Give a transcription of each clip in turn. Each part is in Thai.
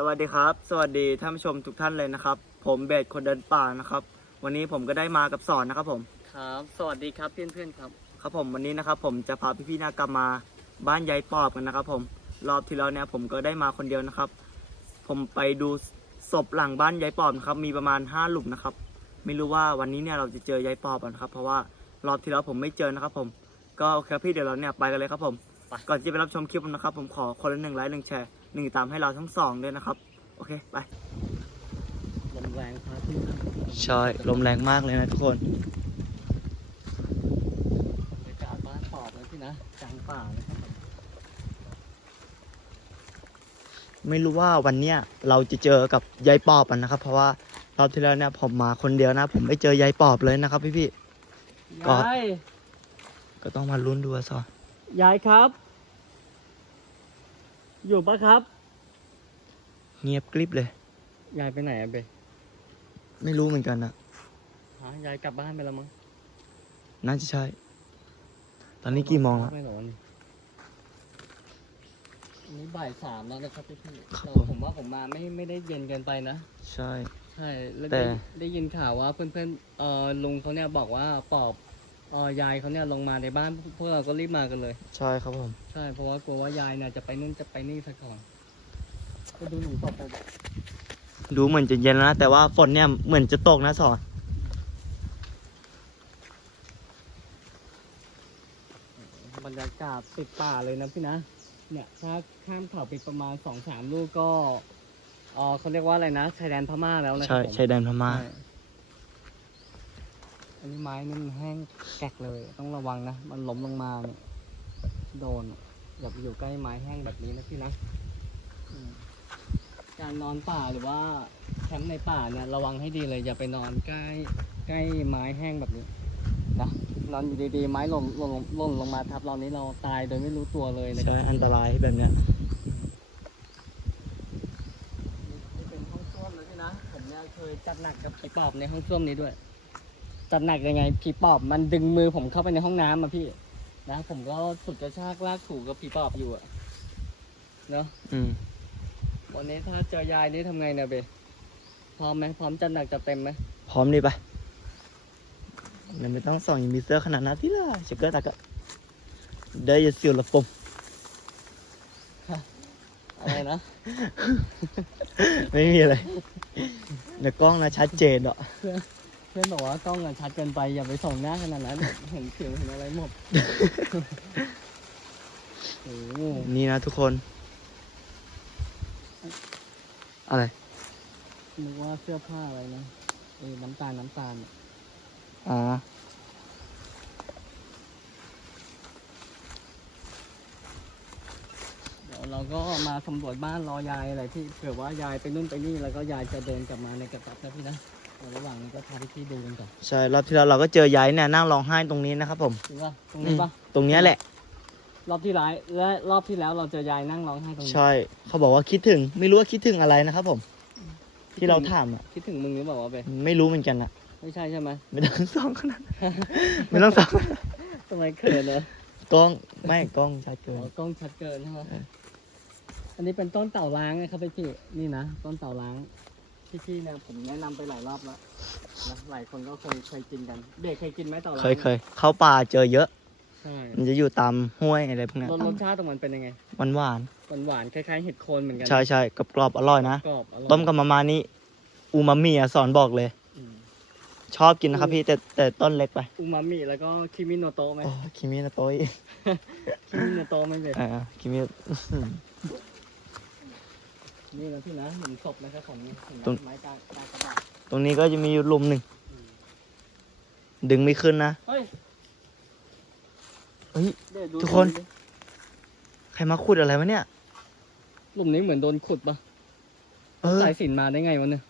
สวัสดีครับ สวัสดีท่านผู้ชมทุกท่านเลยนะครับ ผมเบสคนเดินป่านะครับ วันนี้ผมก็ได้มากับสอนนะครับผมครับ สวัสดีครับเพื่อนๆครับครับผมวันนี้นะครับ ผมจะพาพี่ๆนากรรมมาบ้านยายปอบกันนะครับ ผมรอบที่แล้วเนี่ยผมก็ได้มาคนเดียวนะครับ ผมไปดูศพหลังบ้านยายปอบนะครับมีประมาณห้าหลุมนะครับ ไม่รู้ว่าวันนี้เนี่ยเราจะเจอยายปอบกันครับ เพราะว่ารอบที่แล้วผมไม่เจอนะครับ ผมก็โอเคครับพี่เดี๋ยวเราเนี่ยไปกันเลยครับผมไปก่อนที่จะไปรับชมคลิปผมนะครับ ผมขอคนละหนึ่งไลค์หนึ่งแชร์ หนึ่งติดตามให้เราทั้งสองด้วยนะครับ โอเค ไปลมแรงครับพี่ใช่ลมแรงมากเลยนะทุกคนบรรยากาศบ้านปอบเลยพี่นะกลางป่าเลยครับผมไม่รู้ว่าวันเนี้ยเราจะเจอกับยายปอบกันนะครับ เพราะว่ารอบที่แล้วเนี่ยผมมาคนเดียวนะ ผมไม่เจอยายปอบเลยนะครับพี่พี่ก็ยายๆก็ต้องมาลุ้นดูอะซอนยายครับ อยู่ปะครับ เงียบกริบเลย ยายไปไหนอะเบไม่รู้เหมือนกันนะฮะยายกลับบ้านไปแล้วมั้งน่าจะใช่ ตอนนี้กี่โมงแล้ว ไม่หรอนี่อันนี้บ่ายสามแล้วนะครับพี่พี่ครับเราผม ผมว่าผมมาไม่ไม่ได้เย็นเกินไปนะ ใช่ ใช่ แล้วแต่ได้ได้ยินข่าวว่าเพื่อนๆเอ่อลุงเขาเนี่ยบอกว่าปอบ เอ่อยายเขาเนี่ยลงมาในบ้านพวกเราก็รีบมากันเลย ใช่ครับผม ใช่เพราะว่ากลัวว่ายายเนี่ยจะไปนู่นจะไปนี่ซะก่อนไปดูหนูต่อไปดูเหมือนจะเย็นแล้วนะ แต่ว่าฝนเนี่ยเหมือนจะตกนะสอน บรรยากาศติดป่าเลยนะพี่นะ เนี่ยถ้าข้ามเขาไปประมาณสองสามลูกก็เออเขาเรียกว่าอะไรนะชายแดนพม่าแล้วนะคใช่รับผม ชายแดนพม่า ใช่อั นนี้ไม้นี่มันแห้งแกกเลย ต้องระวังนะ มันล้มลงมาเนี่ยโดน อย่าไปอยู่ใกล้ไม้แห้งแบบนี้นะพี่นะอืมการนอนป่าหรือว่าแคมป์ในป่าเนี่ยระวังให้ดีเลย อย่าไปนอนใกล้ใกล้ไม้แห้งแบบนี้นะนอนอยู่ดีๆไม้หล่นหล่นหล่นลงมาทับเรานี้เราตายโดยไม่รู้ตัวเลยนะคใช่รับอันตรายแบบเนี้ยนี่เป็นห้องส้วมเลยพี่นะผมเนี่ยเคยจัดหนักกับผีปอบในห้องส้วมนี้ด้วย จัดหนักยังไงผีปอบมันดึงมือผมเข้าไปในห้องน้ำอะพี่ นะ ผมก็สุดกระชากลากถูกับผีปอบอยู่อะเนาะอืมวันนี้ถ้าเจอยายนี่ทำไงเนี่ยเบพร้อมไหมพร้อมจัดหนักจัดเต็มไหมพร้อมดีปะเดี๋ยวไม่ต้องส่องยังมีเสื้อขนาดนั้นที่ละเชกเกอร์ตากะได้ยสิวละปมอะไรนะ ไม่มีอะไรในกล้องนะชัดเจนอะ เพื่อนบอกว่ากล้องอะชัดเกินไปอย่าไปส่องหน้าขนาดนั้น เห็นผิวเห็นอะไรหมดโอ้โหนี่นะทุกคน อะไร นึกว่าเสื้อผ้าอะไรนะเออน้ำตาลน้ำตาลอะอ๋อ เดี๋ยวเราก็มาสำรวจบ้านรอยายอะไรที่เผื่อว่ายายไปนู่นไปนี่แล้วก็ยายจะเดินกลับมาในกระต๊อบนะพี่นะเดี๋ยว ระหว่างนี้ก็พาพี่ๆดูกันก่อนใช่รอบที่แล้วเราก็เจอยายเนี่ยนั่งร้องไห้ตรงนี้นะครับผมจริงป่ะตรงนี้ป่ะตรงเนี้ยแหละ รอบที่แล้วและรอบที่แล้วเราเจอยายนั่งร้องไห้ตรงนี้ใช่ เขาบอกว่าคิดถึง ไม่รู้ว่าคิดถึงอะไรนะครับผม ที่เราถามอะ คิดถึงมึงหรือเปล่าวะเบไม่รู้เหมือนกันอะ ไม่ใช่ใช่ไหมไม่ต้องส่องขนาดไม่ต้องส่องทำไมเขินเนอะกล้องไม่กล้องชัดเกินอ๋อกล้องชัดเกินใช่ไหมเอออันนี้เป็นต้นเต่าล้างนะครับพี่ๆนี่นะต้นเต่าล้าง พี่ๆเนี่ยผมแนะนำไปหลายรอบแล้วนะหลายคนก็เคยเคยกินกัน เด็กเคยกินไหมเต่าล้างเคยเคยเข้าป่าเจอเยอะ ใช่มันจะอยู่ตามห้วยอะไรพวกเนี้ยรสรสชาติของมันเป็นยังไงหวานหวานหวานหวานๆคล้ายๆเห็ดโคนเหมือนกัๆใช่ใช่กับกรอบๆอร่อยนะ กรอบอร่อยต้มกับมาม่านี่อูมามิอะสอนบอกเลย อืมชอบกินนะครับพี่แต่แต่ต้นเล็กไปอูมามิแล้วก็คิมิโนโตะไหมโอ้คิมินาโตยคิมิโนโตะไหม่เป็น อ่าคิมิ นี่นะพี่นะหลุมศพนะครับของของตรงไม้กากากระบาดตรงนี้ก็จะมีอยู่หลุมหนึ่ง ดึงไม่ขึ้นนะเฮ้ยเฮ้ย เดี๋ยวดูทุกคน ใครมาขุดอะไรวะเนี่ย หลุมนี้เหมือนโดนขุดปะเออสายสิญจนมาได้ไงวะเนี่ย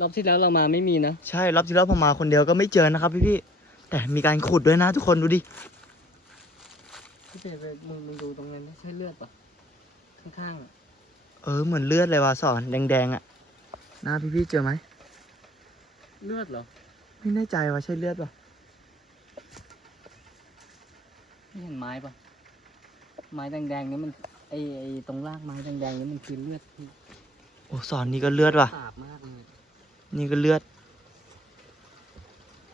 รอบที่แล้วเรามาไม่มีนะ ใช่ รอบที่แล้วผมมาคนเดียวก็ไม่เจอนะครับพี่พี่ๆแต่มีการขุดด้วยนะทุกคนดูดิพี่เจไปมึงมึงดูตรงนั้นนะใช่เลือดปะข้างๆ อะเออเหมือนเลือดเลยว่ะสอนแดงๆอะหน้าพี่พี่ๆเจอไหมเลือดเหรอ ไม่แน่ใจว่าใช่เลือดป่ะไม่เห็นไม้ปะไม้แดงๆนี่มันไอไอตรงรากไม้แดงๆนี่มันคือเลือดพี่โอ้สอนนี่ก็เลือดว่ะ สาบมากเลยนี่ก็เลือด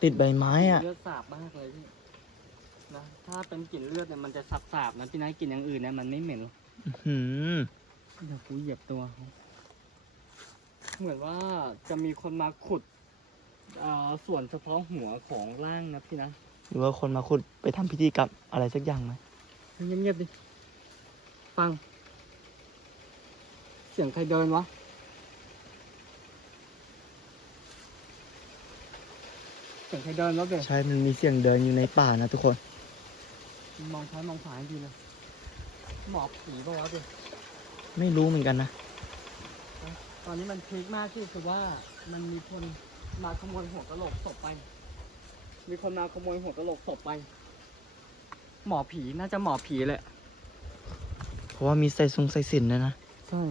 ติดใบไม้อะ เลือดสาบมากเลยพี่นะถ้าเป็นกลิ่นเลือดเนี่ยมันจะสาบๆนะพี่นายกลิ่นอย่างอื่นเนี่ยมันไม่เหม็นหรอกหืม เดี๋ยวกูเหยียบตัวเขาเหมือนว่าจะมีคนมาขุดเอ่อส่วนเฉพาะหัวของร่างนะพี่นะหรือว่าคนมาขุดไปทำพิธีกรรมอะไรสักอย่างไหมเงียบๆดิ ฟัง เสียงใครเดินวะ เสียงใครเดินวะเบลใช่ มันมีเสียงเดินอยู่ในป่านะทุกคน มองซ้ายมองขวาให้ดีเลยหมอบผีเปล่าวะเบล ไม่รู้เหมือนกันนะ ตอนนี้มันพีคมากที่คือว่ามันมีคนมาขโมยหัวกะโหลกศพไป มีคนมาขโมยหัวกะโหลกศพไป หมอผีน่าจะหมอผีแหละ เพราะว่ามีใส่ทรงใส่สินด้วยนะ ใช่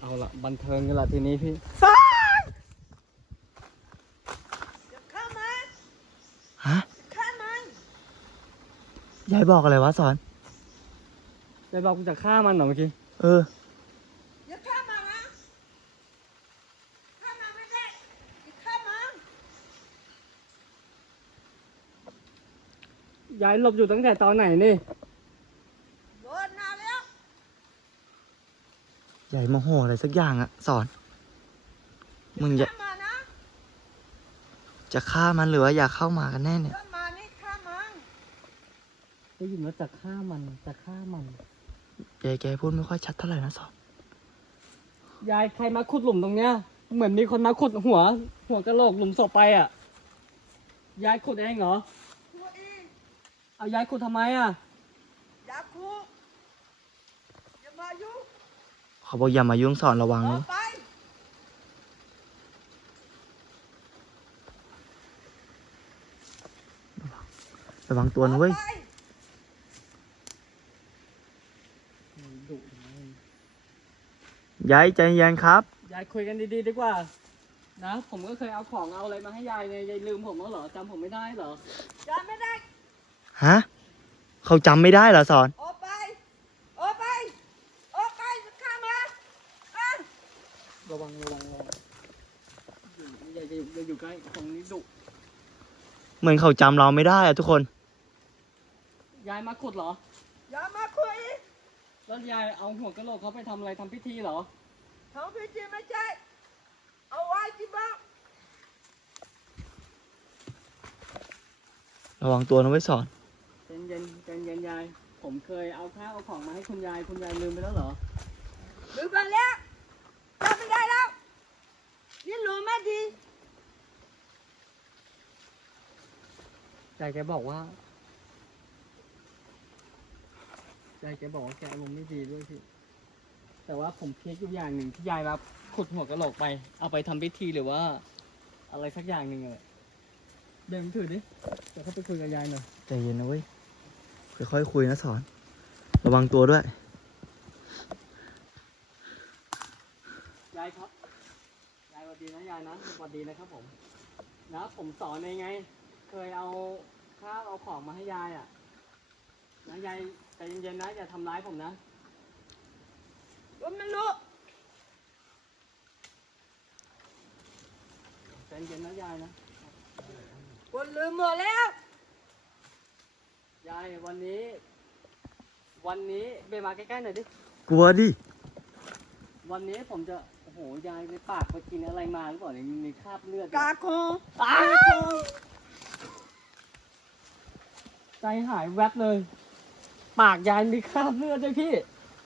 เอาละบันเทิงกันละทีนี้พี่ข้ามาฮะข้ามัน ยายบอกอะไรวะสอน ยายบอกกูจะฆ่ามันเหรอเมื่อกี้ เออ อย่าข้ามานะข้ามาไม่ได้อย่าข้ามายายหลบอยู่ตั้งแต่ตอนไหนนี่ โดนนานแล้วยายโมโหอะไรสักอย่างอะสอน มึงอย่าข้ามานะจะฆ่ามันหรือว่าอยากเข้ามากันแน่เนี่ยข้ามานี่ข้ามัน ได้ยินว่าจะฆ่ามัน จะฆ่ามัน ยายแกพูดไม่ค่อยชัดเท่าไหร่นะสอนยายใครมาขุดหลุมตรงเนี้ย เหมือนมีคนมาขุดหัว หัวกะโหลกหลุมศพไปอะ ยายขุดเองเหรอคูอีเอายายขุดทำไมอะ อย่าคูอย่ามายุ่งเขาบอกอย่ามายุ่งสอนระวังออนะกไป ระวังตัวนะเว้ย ออกไป ดุ ยายใจเย็นครับ ยายคุยกันดีๆดีกว่า นะ ผมก็เคยเอาของเอาอะไรมาให้ยายไงยายลืมผมแล้วเหรอจำผมไม่ได้เหรออย่าไม่ได้ฮะเขาจำไม่ได้เหรอสอน ออกไป ออกไป ออกไปอย่าข้ามาอะระวังระวังระวังอย่าอย่าอย่าอยู่ใกล้ตรงนี้ดุเหมือนเขาจำเราไม่ได้อะทุกคน ยายมาขุดเหรอ อย่ามาคุย แล้วยายเอาหัวกะโหลกเขาไปทำอะไรทำพิธีเหรอ ทำพิธีไม่ใช่ เอาไว้ที่บ้านระวังตัวนะเว้ยสอน เย็นเย็นเย็นเย็นยาย ผมเคยเอาข้าวเอาของมาให้คุณยาย คุณยายลืมไปแล้วเหรอ ลืมไปแล้วจำไม่ได้แล้วนี่รู้ไม่ดี ยายแกบอกว่า ยายแกบอกว่าแกอารมณ์ไม่ดีด้วยพี่ แต่ว่าผมเพียกอยู่อย่างหนึ่งที่ยายมาขุดหัวกะโหลกไป เอาไปทำพิธีหรือว่า อะไรสักอย่างหนึ่งเลยเดี๋ยวมึงถือดิ เดี๋ยวเข้าไปคุยกับยายหน่อย ใจเย็นนะเว้ยค่อยๆคุยนะสอน ระวังตัวด้วย ยายครับ ยายสวัสดีนะยายนะสวัสดีนะครับผมนะผมสอนเองไง เคยเอาข้าวเอาของมาให้ยายอะนะยาย ใจเย็นๆนะอย่าทำร้ายผมนะผมไม่รู้ใจเย็นนะยายนะผมลืมหมดแล้ว ยายวันนี้ วันนี้เบมาใกล้ๆหน่อยดิ กลัวดิ วันนี้ผมจะ โอ้โห ยายในปากไปกินอะไรมาหรือเปล่าเนี่ยมีคราบเลือดกาโคอ้าวใจหายแวบเลย ปากยายมีคราบเลือดด้วยพี่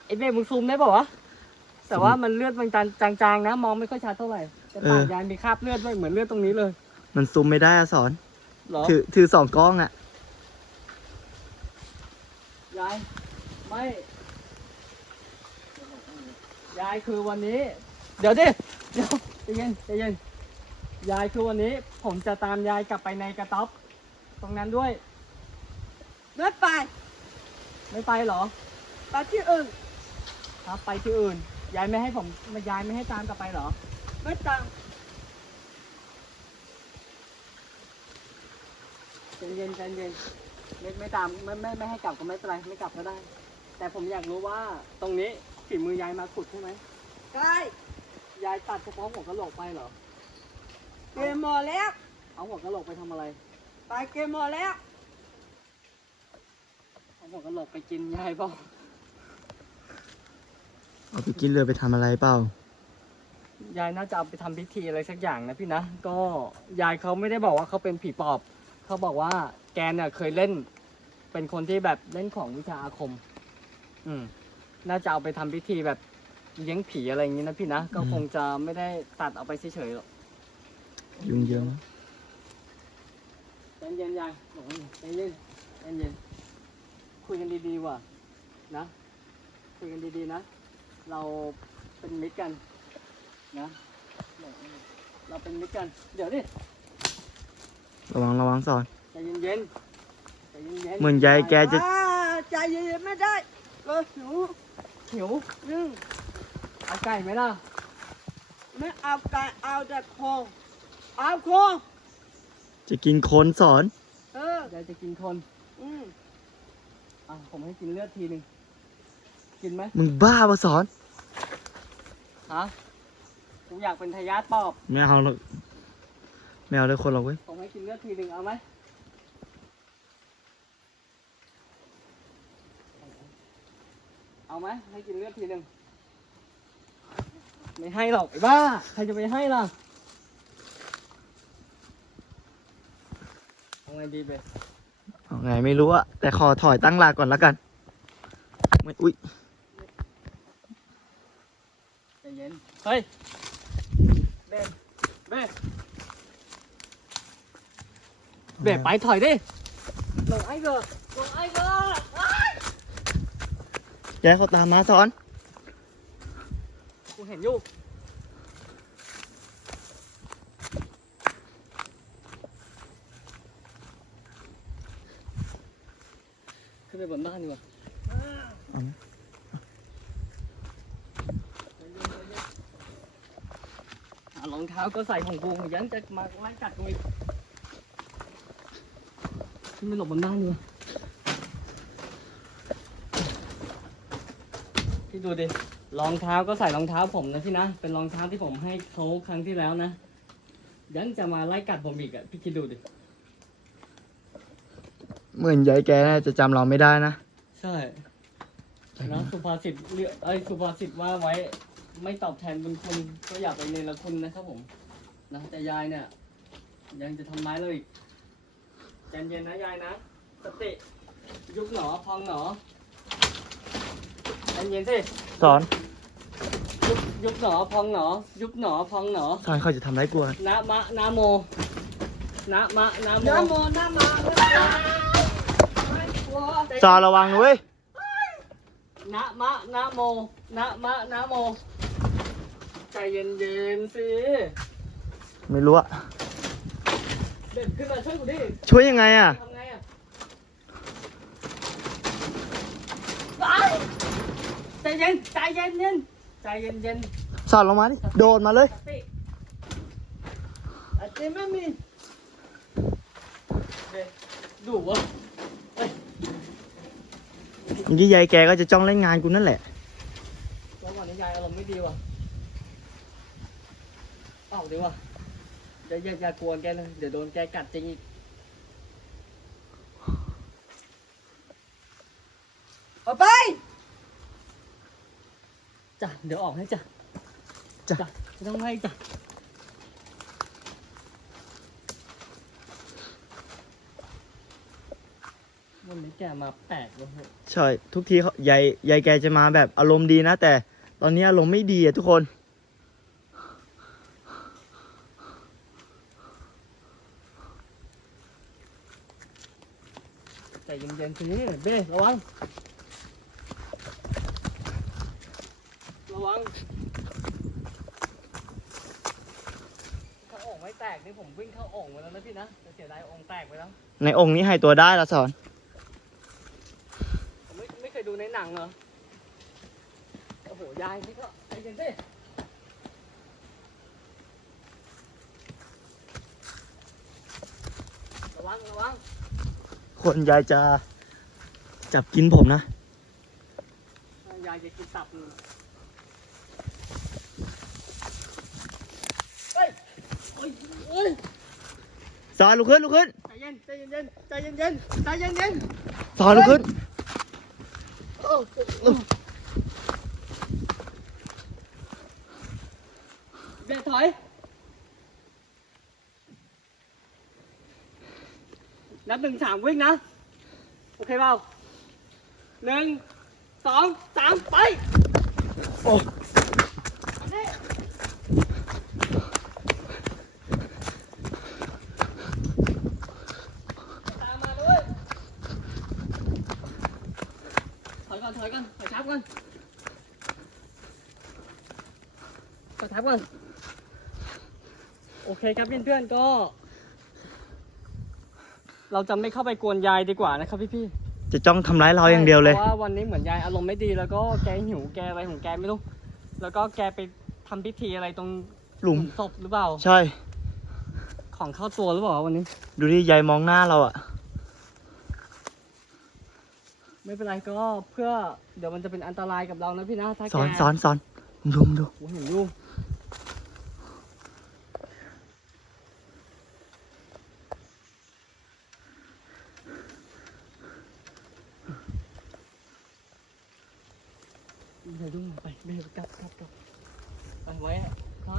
ไอ้เบมึงซูมได้ป่าวะแต่ว่ามันเลือดมันจางๆนะมองไม่ค่อยชัดเท่าไหร่แต่ปากเออยายมีคราบเลือดด้วยเหมือนเลือดตรงนี้เลย มันซูมไม่ได้อะสอนเหรอถือถือสองกล้องอะยายไม่ยายคือวันนี้ เดี๋ยวดิเดี๋ยวใจเย็นใจเย็นยายคือวันนี้ ผมจะตามยายกลับไปในกระต๊อบ ตรงนั้นด้วยไม่ไป ไม่ไปเหรอ ไปที่อื่นครับ ไปที่อื่น ยายไม่ให้ผมยายไม่ให้ตามกลับไปเหรอ ไม่ตังใจเย็นใจเย็นไม่ไม่ตามไม่ไม่ไม่ให้กลับก็ไม่เป็นไรไม่กลับก็ได้ แต่ผมอยากรู้ว่าตรงนี้ที่ฝีมือยายมาขุดใช่ไหมใช่ยายตัดเฉพาะหัวกะโหลกไปเหรอ เกมหมดแล้ว เอาหัวกะโหลกไปทำอะไร ไปเกมหมดแล้ว เอาหัวกะโหลกไปกินยายเปล่าเอาไปกินเรือไปทำอะไรเปล่า ยายน่าจะเอาไปทำพิธีอะไรสักอย่างนะพี่นะ ก็ยายเขาไม่ได้บอกว่าเขาเป็นผีปอบ เขาบอกว่าแกเนี่ยเคยเล่น เป็นคนที่แบบเล่นของวิชาอาคม อืม น่าจะเอาไปทำพิธีแบบเลี้ยงผีอะไรอย่างนี้นะพี่นะ ก็อืม คงจะไม่ได้ตัดเอาไปเฉยๆหรอกยุ่งเยอะนะใจเย็นๆยายบอกให้ใจเย็นใจเย็น คุยกันดีๆว่ะนะ คุยกันดีๆนะ เราเป็นมิตรกันนะบอกให้เราเป็นมิตรกัน เดี๋ยวดิระวังระวังสอนใจเย็นๆใจเย็นๆเหมือนยายแกจะ อ่าใจเย็นๆไม่ได้เออหนูหิวอืมเอาไก่ไหมล่ะไม่เอาไก่เอาแต่โคงเอาโคงจะกินคนสอนเออยายจะกินคน อืม อะผมให้กินเลือดทีหนึ่งกินไหมมึงบ้าปะสอนฮะกูอยากเป็นทายาทปอบไม่เอาหรอกไม่เอาเลยคนเราเว้ยผมให้กินเลือดทีหนึ่งเอาไหมเอาไหมให้กินเลือดทีหนึ่งไม่ให้หรอกไอ้บ้าใครจะไปให้ล่ะเอาไงดีเบเอา ไงไม่รู้อะแต่ขอถอยตั้งหลักก่อนแล้วกันไม่อุ้ยใจเย็นเฮ้ยเบเบเบไปถอยดิลงไอ้เกอลงไอ้เกอแกเขาตามมาสอนกูเห็นอยู่ ไปบนบ้านดีกว่าเอาไหมหารองเท้าก็ใส่ของกูยังจะมาไล่กัดกูอีกขึ้นไปหลบบนบ้านดีกว่าพี่ดูดิรองเท้าก็ใส่รองเท้าผมนะพี่นะ เป็นรองเท้าที่ผมให้เขาครั้งที่แล้วนะ ยังจะมาไล่กัดผมอีกอะพี่คิดดูดิ เหมือนยายแกน่าจะจำเราไม่ได้นะ ใช่นะสุภาษิตเรียเอ้ยสุภาษิตว่าไว้ ไม่ตอบแทนบุญคุณก็อย่าไปเนรคุณนะครับผมนะแต่ยายเนี่ย ยังจะทำร้ายเราอีกใจเย็นนะยายนะสติยุบหนอพองหนอใจเย็นสิสอนยุบยุบหนอพองหนอ ยุบหนอพองหนอ สอนเขาจะทำร้ายกลัวนะมะนะโมนะมะนะโมน้ำโมน้ำมาไม่ก ลัวสอนระวังนะเว้ยนะมะนะโมนะมะนะโม ใจเย็นเย็นๆสิไม่รู้อะเด็ดขึ้นมาช่วยกูดิช่วยยังไงอะทำไงอะอ้ายใจเย็นใจเย็นเย็นใจเย็นเย็นสอนลงมาดิโดดมาเลย สติอาจจะไม่มีเด็ดดูวะเอ้ย เมื่อกี้ยายแกก็จะจ้องเล่นงานกูนั่นแหละแล้ววันนี้ยายอารมณ์ไม่ดีว่ะเอ้าดีว่ะเดี๋ยวอย่าอย่ากวนแกเลยเดี๋ยวโดนแกกัดจริงอีกเอาไปจ้ะเดี๋ยวออกให้จ้ะจ้ะจ้ะไม่ต้องไล่จ้ะ วันนี้แกมาแปลกเลยใช่ทุกทีเขายายยายแกจะมาแบบอารมณ์ดีนะ แต่ตอนนี้อารมณ์ไม่ดีอะทุกคน ใจเย็นๆสิเบ้ระวัง ระวังถ้าโอ่งไม่แตกนี่ผมวิ่งเข้าโอ่งไปแล้วนะพี่นะแต่เสียดายโอ่งแตกไปแล้ว ในองค์นี้ให้ตัวได้ละสอนผมไม่ไม่เค ดูในหนังเหรอ โอ้โห ยายนี่ก็ไอ้เย็นดิระวังระวัง คนยายจะจับกินผมนะ ยายจะกินตับเลเฮ้ยเฮ้ยเฮ้ยสอนลุกขึ้นลุกขึ้น ใจเย็นใจเย็นใจเย็นใจเย็นใจเย็น สอนลุกขึ้น เบียดถอย นับหนึ่งสามวิ่งนะ โอเคเปล่าหนึ่งสองสามไป โอ้ นี่ตามมาด้วยถอยก่อนถอยก่อนถอยชับก่อน ถอยชับก่อนโอเคครับเพื่อนๆก็ เราจะไม่เข้าไปกวนยายดีกว่านะครับพี่ๆจะจ้องทำร้ายเราอย่างเดียวเลย พราะว่าวันนี้เหมือนยายอารมณ์ไม่ดีแล้วก็แกหิวแกอะไรของแกไม่รู้ แล้วก็แกไปทำพิธีอะไรตรงหลุม ศพหรือเปล่า ใช่ ของเข้าตัวหรือเปล่าวันนี้ ดูที่ยายมองหน้าเราอะไม่เป็นไรก็เพื่อเดี๋ยวมันจะเป็นอันตรายกับเรานะพี่นะถ้าแกสอนสอนสอนดูมงดูโอ้โหเห็น อยู่เดี๋ยวดูไปเดี๋ยวกลับกลับกลับไปไว้ถ้า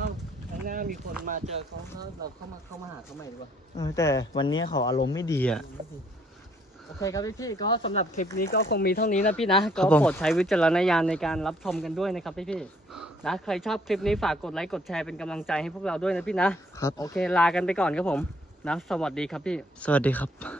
ครั้งหน้ามีคนมาเจอเขาก็เราเข้ามาเข้ามาหาเขาใหม่ดีกว่าเออแต่วันนี้เขาอารมณ์ไม่ดีอะโอเคครับพี่พี่ๆก็สำหรับคลิปนี้ก็คงมีเท่านี้นะพี่นะครัก็บผมโปรดใช้วิจารณญาณในการรับชมกันด้วยนะครับพี่พี่ๆนะใครชอบคลิปนี้ฝากกดไลค์กดแชร์เป็นกำลังใจให้พวกเราด้วยนะพี่นะครับ โอเคลากันไปก่อนครับผมนะ สวัสดีครับพี่ สวัสดีครับ